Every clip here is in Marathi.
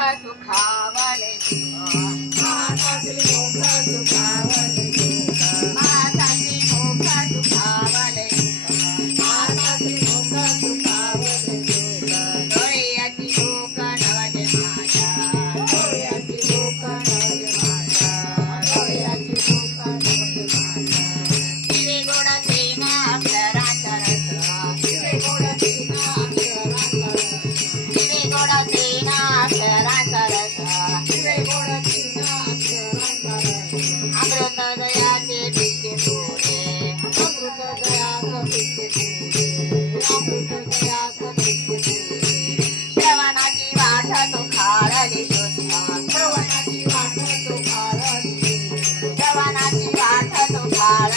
સુખાવલે છે મા તકલીફ સુખાવલે છે जमानाची मा जवनाची माझा तो खारे जो जवणाची माझे नावार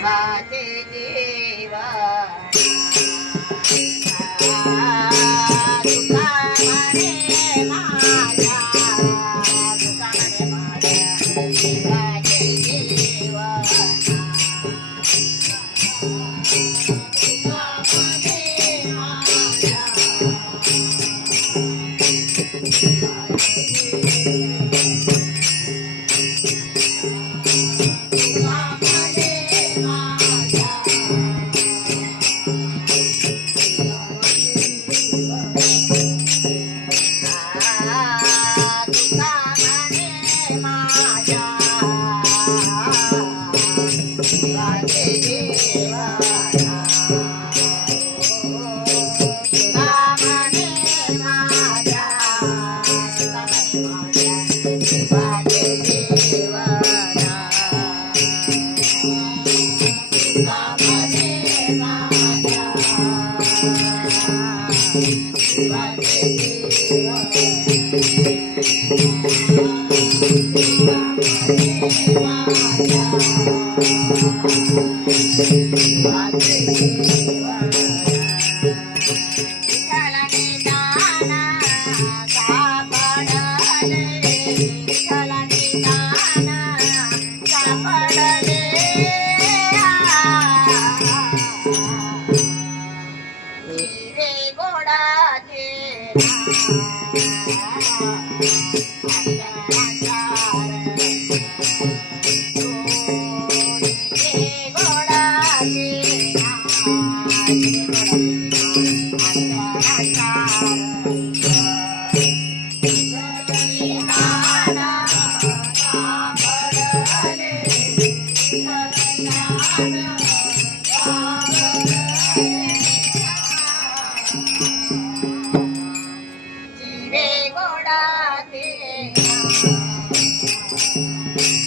Vake. Tuka, tuka. Thank you. Thank you.